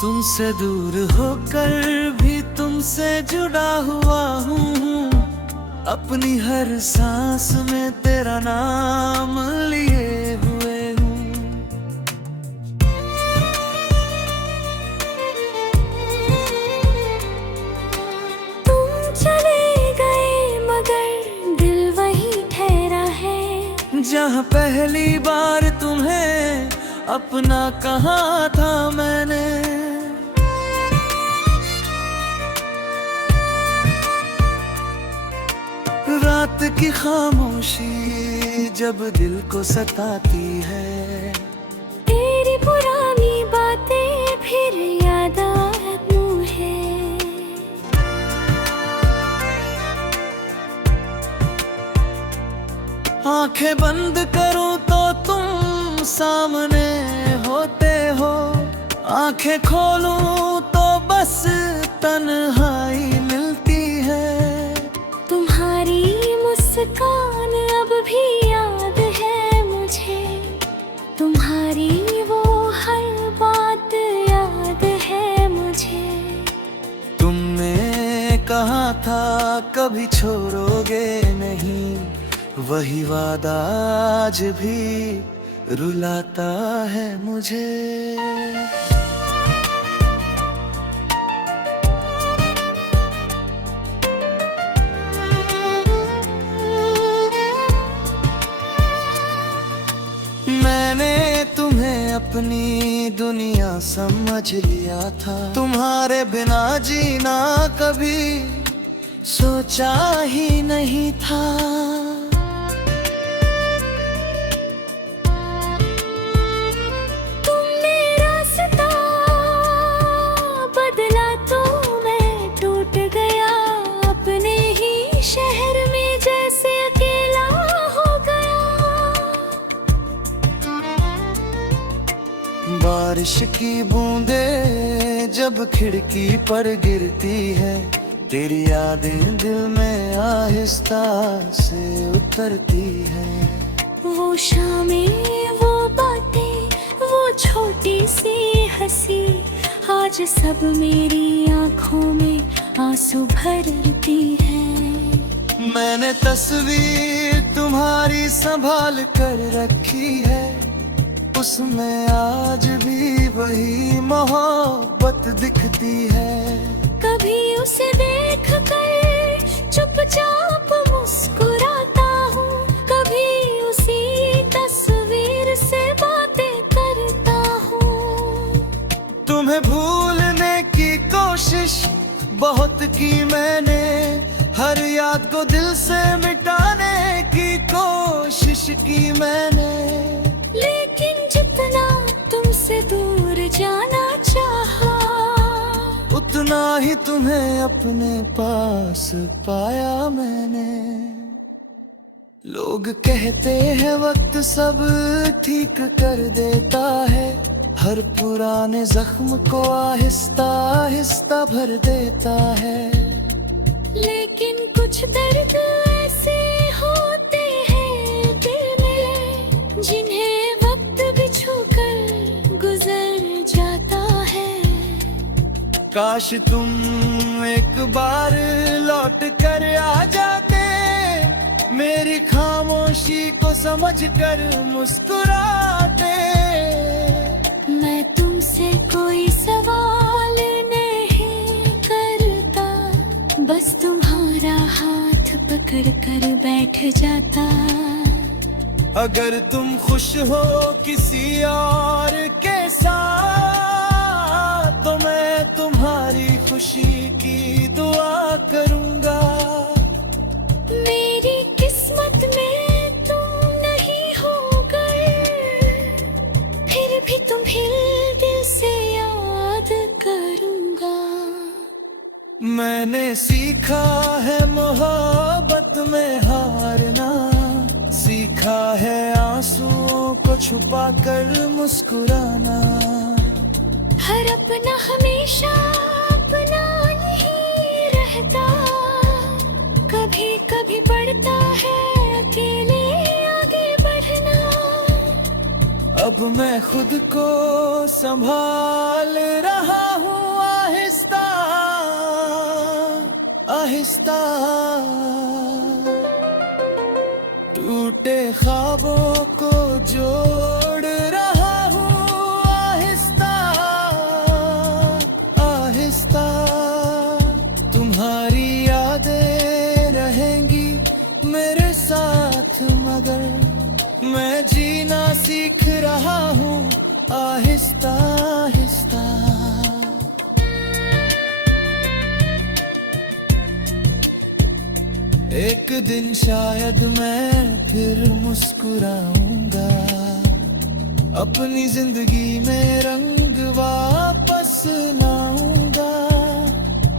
तुमसे दूर होकर भी तुमसे जुड़ा हुआ हूँ। अपनी हर सांस में तेरा नाम लिए हुए हूँ। तुम चले गए मगर दिल वही ठहरा है। जहाँ पहली बार तुम्हें अपना कहा था मैंने, रात की खामोशी जब दिल को सताती है, तेरी पुरानी बातें फिर याद आती है। आंखें बंद करूं तो तुम सामने होते हो, आंखें खोलूं तो बस तन्हाई मिलती है। तुम्हारी मुस्कान अब भी याद है मुझे, तुम्हारी वो हर बात याद है मुझे। तुमने कहा था कभी छोड़ोगे नहीं, वही वादा आज भी रुलाता है मुझे। मैंने तुम्हें अपनी दुनिया समझ लिया था, तुम्हारे बिना जीना कभी सोचा ही नहीं था। तुमने रास्ता बदला तो मैं टूट गया, अपने ही शहर में जैसे अकेला हो गया। बारिश की बूंदें जब खिड़की पर गिरती है, तेरी यादें दिल में आहिस्ता से उतरती है। वो शामें, वो बातें, वो छोटी सी हंसी, आज सब मेरी आंखों में आंसू भरती है। मैंने तस्वीर तुम्हारी संभाल कर रखी है, उसमें आज भी वही मोहब्बत दिखती है। कभी उसे देख कर चुपचाप मुस्कुराता हूँ, कभी उसी तस्वीर से बातें करता हूँ। तुम्हें भूलने की कोशिश बहुत की मैंने, हर याद को दिल से मिटाने की कोशिश की मैंने। लेकिन जितना तुमसे दूर जाना चाहा, उतना ही तुम्हें अपने पास पाया मैंने। लोग कहते हैं वक्त सब ठीक कर देता है, हर पुराने जख्म को आहिस्ता आहिस्ता भर देता है। लेकिन कुछ दर्द ऐसे होते हैं दिल में, जिन्हें वक्त भी छूकर गुजर जाता है। काश तुम एक बार लौट कर आ जाते, मेरी खामोशी को समझकर मुस्कुराते। मैं तुमसे कोई सवाल नहीं करता, बस तुम्हारा हाथ पकड़ कर बैठ जाता। अगर तुम खुश हो किसी और के साथ, तो मैं तुम्हारी खुशी की दुआ करूंगा। मेरी किस्मत में तुम नहीं हो गए, फिर भी तुम्हें दिल से याद करूंगा। मैंने सीखा है मोहब्बत में हारना, सीखा है आंसुओं को छुपा कर मुस्कुराना। हर अपना हमेशा अपना नहीं रहता, कभी कभी पड़ता है अकेले आगे बढ़ना। अब अब मैं खुद को संभाल रहा हूँ आहिस्ता आहिस्ता। टूटे ख्वाबों को जोड़ रहा हूँ आहिस्ता आहिस्ता। तुम्हारी यादें रहेंगी मेरे साथ मगर मैं जीना सीख रहा हूँ आहिस्ता आहिस्ता। एक दिन शायद मैं फिर मुस्कुराऊंगा, अपनी जिंदगी में रंग वापस लाऊंगा।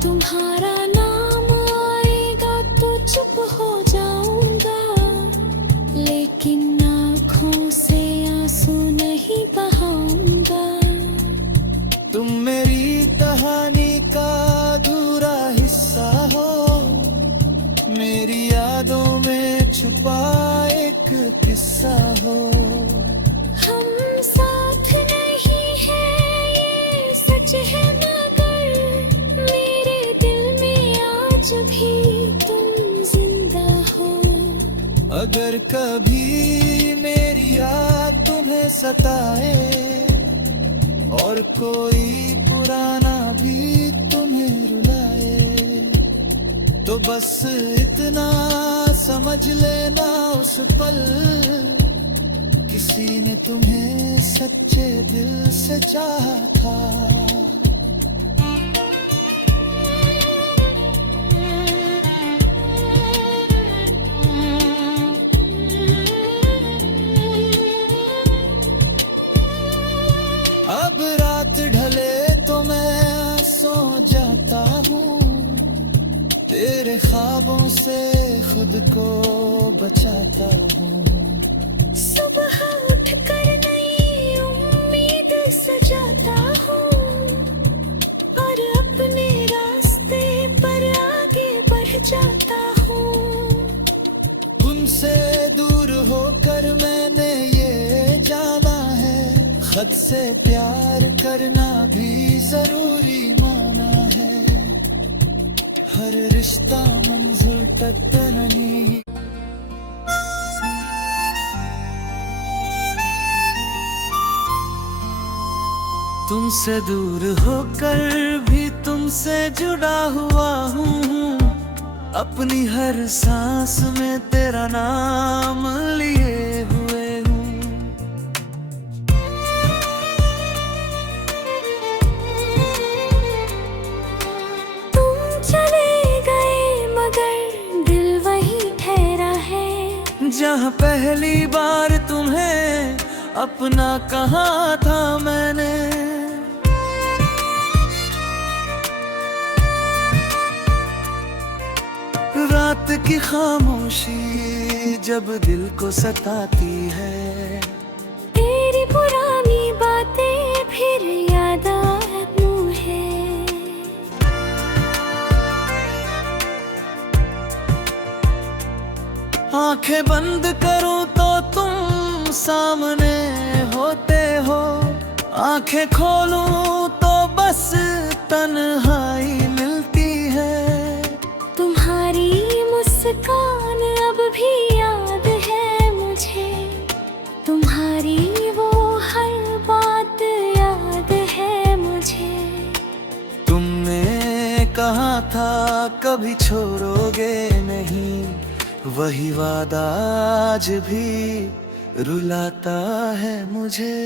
तुम्हारा नाम आएगा तो चुप हो जाऊंगा, लेकिन आँखों से आंसू नहीं बहाऊंगा। तुम मेरी कहानी का अधूरा हिस्सा हो, मेरी यादों में छुपा एक किस्सा हो। हम साथ नहीं हैं ये सच है, मगर मेरे दिल में आज भी तुम जिंदा हो। अगर कभी मेरी याद तुम्हें सताए और कोई पुराना भी तुम्हें रुलाए, तो बस इतना समझ लेना उस पल किसी ने तुम्हें सच्चे दिल से चाहा था। अब रात ढले तो मैं सो जाता हूँ, तेरे ख्वाबों से खुद को बचाता हूँ। सुबह उठकर नई उम्मीद सजाता हूँ और अपने रास्ते पर आगे बढ़ जाता हूँ। उनसे दूर होकर मैंने ये जाना है, खुद से प्यार करना भी जरूरी माना है। हर रिश्ता मंजूर तक नहीं। तुमसे दूर होकर भी तुमसे जुड़ा हुआ हूँ, अपनी हर सांस में तेरा नाम लिए हुए हूँ। तुम चले गए मगर दिल वही ठहरा है, जहाँ पहली बार तुम्हें अपना कहा था मैंने। रात की खामोशी जब दिल को सताती है, तेरी पुरानी बातें फिर याद आती है। आंखें बंद करूं तो तुम सामने होते हो, आंखें खोलूं तो बस तन्हाई मिलती है। तुम्हारी मुस्कान अब भी याद है मुझे, तुम्हारी वो हर बात याद है मुझे। तुमने कहा था कभी छोड़ोगे नहीं, वही वादा आज भी रुलाता है मुझे।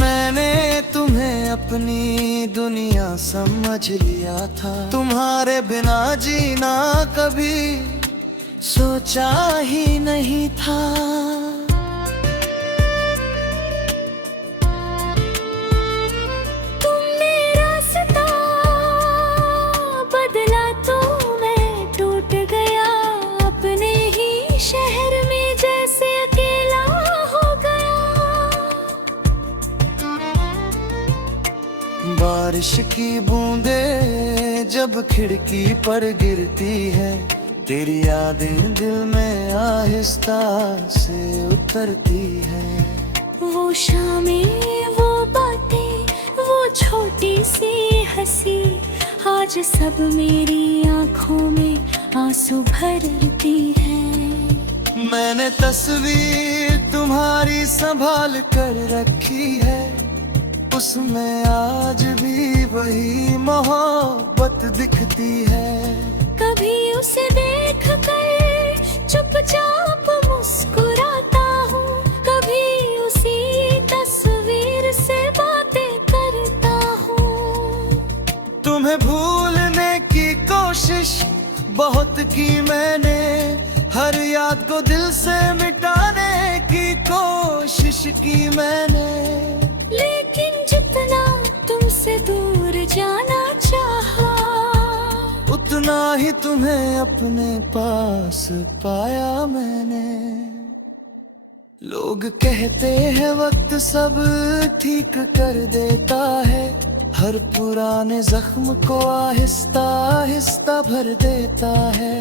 मैंने तुम्हें अपनी दुनिया समझ लिया था, तुम्हारे बिना जीना कभी सोचा ही नहीं था। तुमने रास्ता बदला तो मैं टूट गया, अपने ही शहर में जैसे अकेला हो गया। बारिश की बूंदे जब खिड़की पर गिरती है, तेरी यादें दिल में आहिस्ता से उतरती है। वो शामें, वो बातें, वो छोटी सी हंसी, आज सब मेरी आंखों में आंसू भरती है। मैंने तस्वीर तुम्हारी संभाल कर रखी है, उसमें आज भी वही मोहब्बत दिखती है। कभी उसे देख कर चुपचाप मुस्कुराता हूँ, कभी उसी तस्वीर से बातें करता हूँ। तुम्हें भूलने की कोशिश बहुत की मैंने, हर याद को दिल से मिटाने की कोशिश की मैंने। लेकिन जितना तुमसे दूर जाना चाहा, उतना ही तुम्हें अपने पास पाया मैंने। लोग कहते हैं वक्त सब ठीक कर देता है, हर पुराने जख्म को आहिस्ता आहिस्ता भर देता है।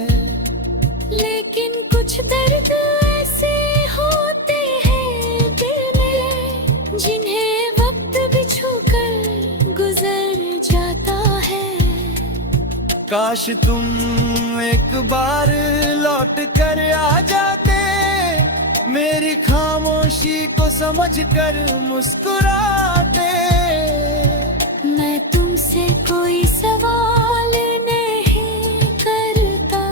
लेकिन कुछ दर्द ऐसे होते हैं दिल में, जिन्हें वक्त भी छूकर गुजर जाता है। काश तुम एक बार लौट कर आ जाते, मेरी खामोशी को समझ कर मुस्कुराते। मैं तुमसे कोई सवाल नहीं करता,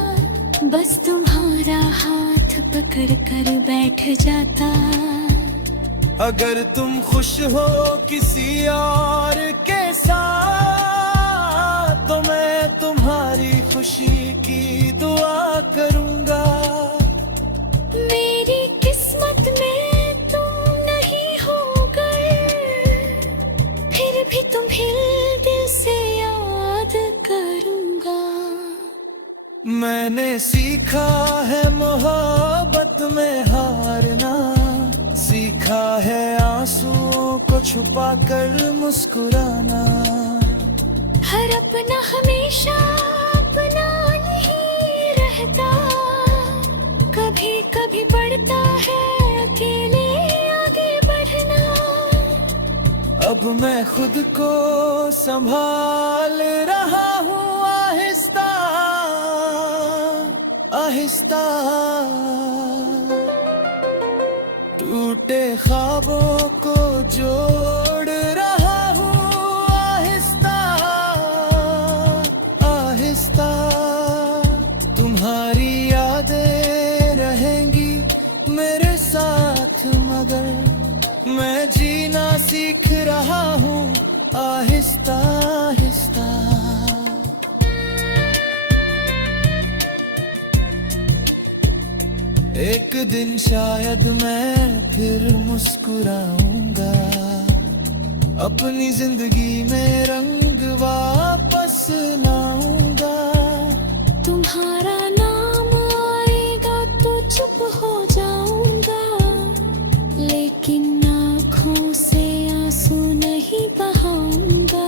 बस तुम्हारा हाथ पकड़ कर बैठ जाता। अगर तुम खुश हो किसी और के साथ, तो मैं तुम्हारी खुशी की दुआ करूंगा। मेरी किस्मत में तुम नहीं हो गए, फिर भी तुम्हें दिल से याद करूंगा। मैंने सीखा है मोहब्बत में हारना, सीखा है आंसुओं को छुपा कर मुस्कुराना। हर अपना हमेशा अपना नहीं रहता, कभी कभी पड़ता है अकेले आगे बढ़ना। अब मैं खुद को संभाल रहा हूँ आहिस्ता आहिस्ता, टूटे ख्वाबों को जोड़ रहा हूँ आहिस्ता आहिस्ता। तुम्हारी यादें रहेंगी मेरे साथ, मगर मैं जीना सीख रहा हूँ आहिस्ता आहिस्ता। एक दिन शायद मैं फिर मुस्कुराऊंगा, अपनी जिंदगी में रंग वापस लाऊंगा। तुम्हारा नाम आएगा तो चुप हो जाऊंगा, लेकिन आँखों से आंसू नहीं बहाऊंगा।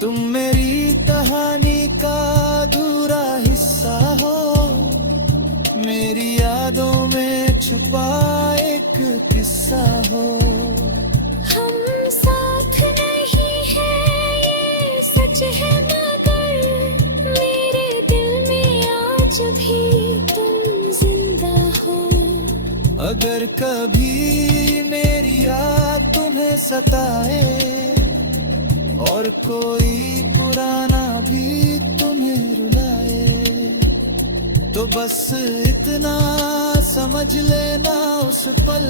तुम मेरी कहानी का अधूरा हिस्सा हो, मेरी यादों में छुपा एक किस्सा हो। हम साथ नहीं हैं ये सच है, मगर मेरे दिल में आज भी तुम जिंदा हो। अगर कभी मेरी याद तुम्हें सताए और कोई पुराना भी तुम्हें रुलाए, तो बस इतना समझ लेना उस पल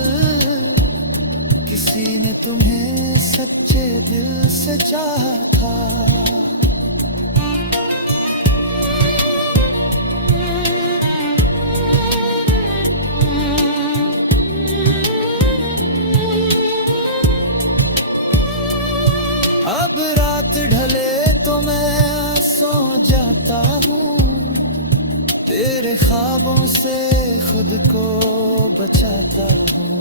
किसी ने तुम्हें सच्चे दिल से चाहा था। अब रात ढले तो मैं सो जाता हूँ, तेरे ख्वाबों से खुद को बचाता हूँ।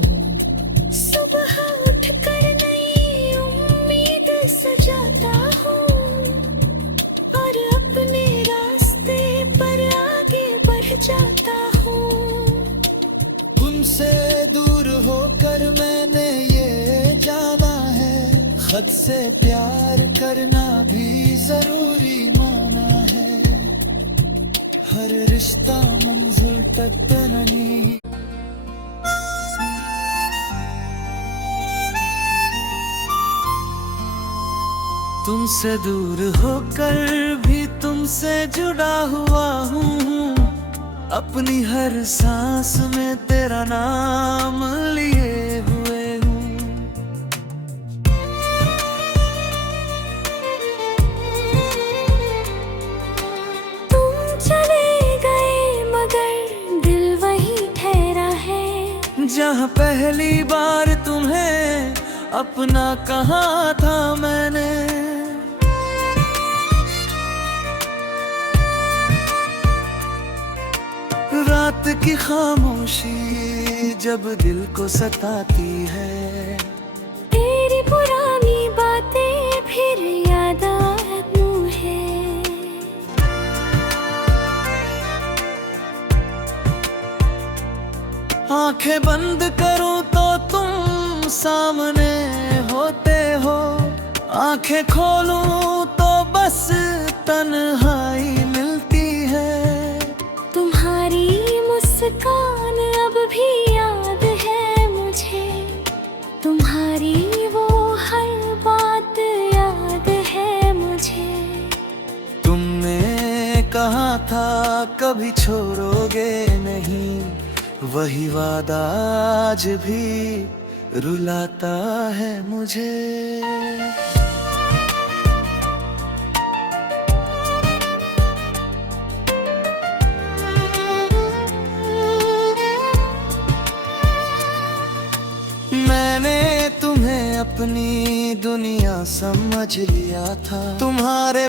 सुबह उठकर नई उम्मीद सजा खुद से प्यार करना भी जरूरी माना है, हर रिश्ता मंजिल तक नहीं। तुमसे दूर होकर भी तुमसे जुड़ा हुआ हूँ, अपनी हर सांस में तेरा नाम लिए हुए हूँ। तुम चले गए मगर दिल वही ठहरा है, जहाँ पहली बार तुम्हें अपना कहा था मैंने। रात की खामोशी जब दिल को सताती है, तेरी पुरानी बातें फिर याद आती है। आंखें बंद करूं तो तुम सामने होते हो, आंखें खोलूं तो बस तन्हाई मिलती है। तुम्हारी मुस्कान अब भी याद है मुझे, तुम्हारी वो हर बात याद है मुझे। तुमने कहा था कभी छोड़ोगे नहीं, वही वादा आज भी रुलाता है मुझे। मैंने तुम्हें अपनी दुनिया समझ लिया था, तुम्हारे